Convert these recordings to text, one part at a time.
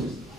practice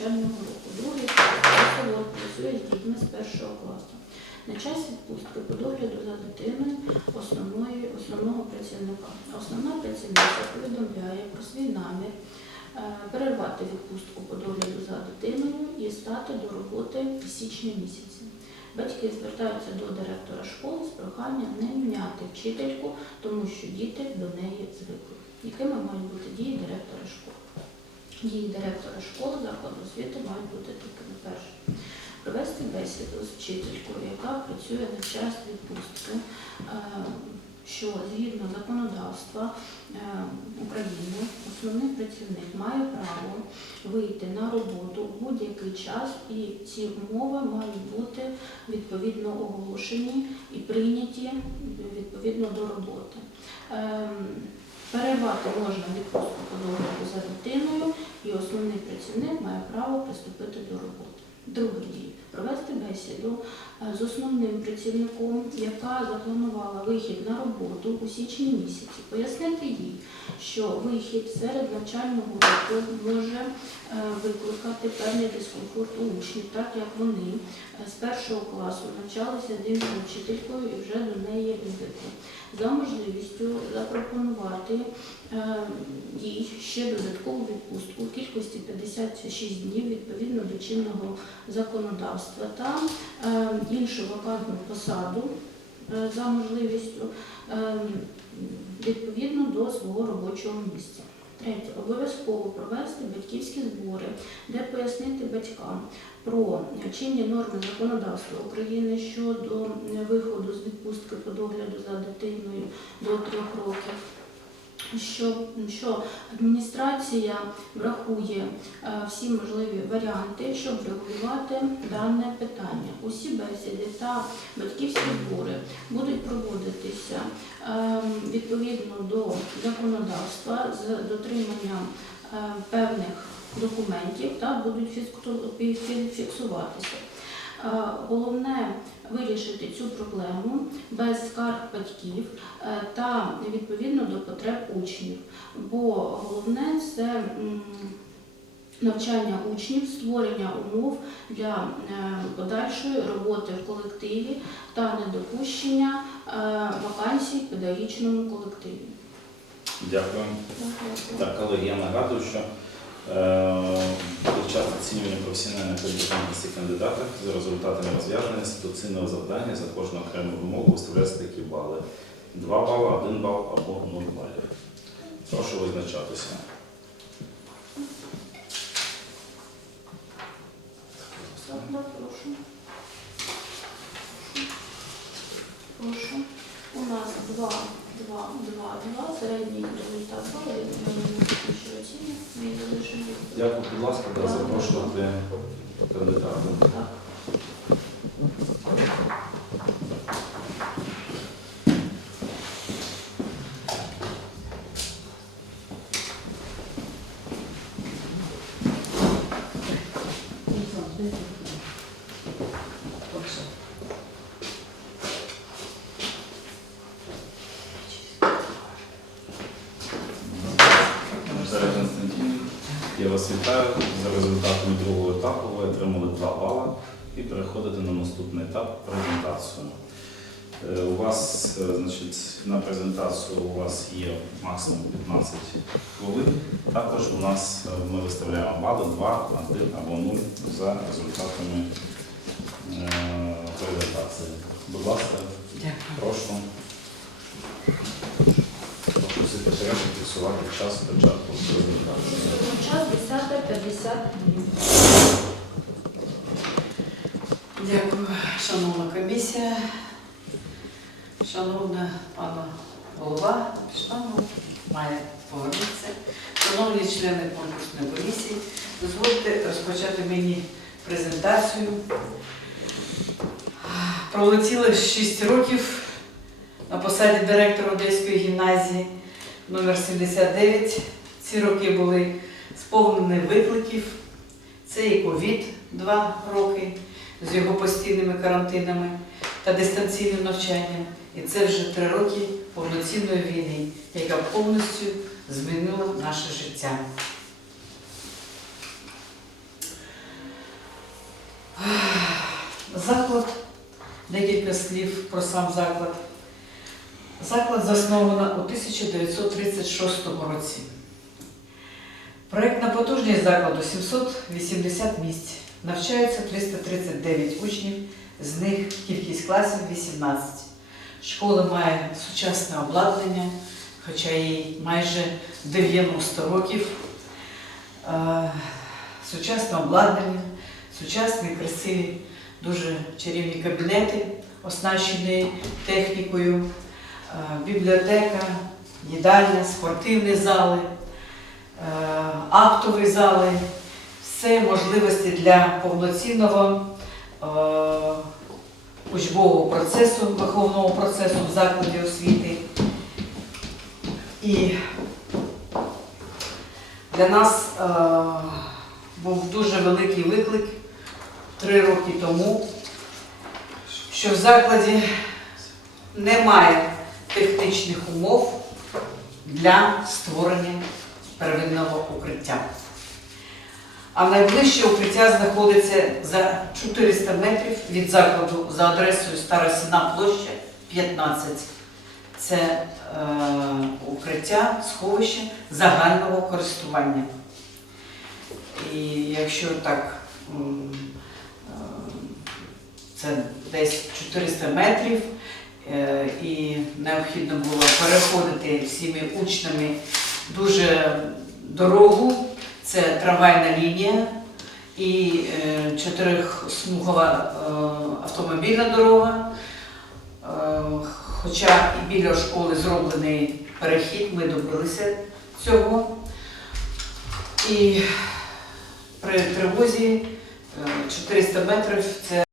навчального року. Другий клас працює з дітьми з першого класу. На час відпустки по догляду за дитиною основної, основного працівника. Основна працівниця повідомляє про свій намір е, перервати відпустку по догляду за дитиною і стати до роботи в січні місяці. Батьки звертаються до директора школи з проханням не міняти вчительку, тому що діти до неї звикли. Якими мають бути дії директора школи? Дії директора школи закладу освіти мають бути такими. Перше. Провести бесіду з вчителькою, яка працює на час відпустки, е, що згідно законодавства е, України основний працівник має право вийти на роботу в будь-який час, і ці умови мають бути відповідно оголошені і прийняті відповідно до роботи. Ем, Перервати можна відпустку по догляду за дитиною, і основний працівник має право приступити до роботи. Друга дія провести бесіду е, з основним працівником, яка запланувала вихід на роботу у січні місяці, пояснити їй, що вихід серед навчального року може е, викликати певний дискомфорт у учнів, так як вони е, з першого класу навчалися з вчителькою і вже до неї звикли. За можливістю запропонувати їй ще додаткову відпустку в кількості 56 днів відповідно до чинного законодавства та е, іншу вакантну посаду е, за можливістю е, відповідно до свого робочого місця. Третє. Обов'язково провести батьківські збори, де пояснити батькам про чинні норми законодавства України щодо е, виходу з відпустки по догляду за дитиною до трьох років. Що, що адміністрація врахує е, всі можливі варіанти, щоб врегулювати дане питання. Усі бесіди та батьківські збори будуть проводитися е, відповідно до законодавства з дотриманням е, певних документів та будуть фіксуватися. Головне вирішити цю проблему без скарг батьків е, та відповідно до потреб учнів. Бо головне це навчання учнів, створення умов для е, подальшої роботи в колективі та недопущення е, вакансій в педагогічному колективі. Дякую. Так, колеги, я нагадую, що під час оцінювання професійної компетентності кандидата за результатами розв'язання інституційного завдання за кожну окрему вимогу виставляються такі бали. 2 бали, 1 бал або 0 балів. Прошу визначатися. Прошу. У нас 2, 2, 2, 2, середній результат бали, Дякую, будь ласка, да, запрошувати кандидата. Так. Наталя Константинівна, я вас вітаю. За результатами другого етапу ви отримали 2 бали і переходите на наступний етап презентацію. Е, У вас, е, значить, на презентацію у вас є максимум 15 хвилин. Також у нас е, ми виставляємо бали 2, 1 або 0 за результатами презентації. Будь ласка, Дякую. прошу. Прошу секретаря фіксувати час початку презентації. Час 10.50 днів. Дякую, шановна комісія, шановна пана голова, пішла, ну, має повернутися. Шановні члени конкурсної комісії, дозвольте розпочати мені презентацію Пролетіло 6 років на посаді директора Одеської гімназії номер 79. Ці роки були сповнені викликів. Це і ковід два роки з його постійними карантинами та дистанційним навчанням. І це вже три роки повноцінної війни, яка повністю змінила наше життя. Заклад, декілька слів про сам заклад. Заклад засновано у 1936 році. Проєктна потужність закладу 780 місць. Навчаються 339 учнів, з них кількість класів 18. Школа має сучасне обладнання, хоча їй майже 90 років. Е, Сучасне обладнання, сучасні, красиві, дуже чарівні кабінети, оснащені технікою, е, бібліотека, їдальня, спортивні зали, е, актові зали, все можливості для повноцінного е, учбового процесу, виховного процесу в закладі освіти. І для нас е, був дуже великий виклик три роки тому, що в закладі немає технічних умов для створення первинного укриття. А найближче укриття знаходиться за 400 метрів від закладу за адресою Стара Сіна площа 15. Це е, укриття, сховище загального користування. І якщо так, е, це десь 400 метрів, е, і необхідно було переходити всіми учнями дуже дорогу, це трамвайна лінія і чотирихсмугова е, автомобільна дорога. Е, Хоча і біля школи зроблений перехід, ми добилися цього. І при тривозі е, 400 метрів це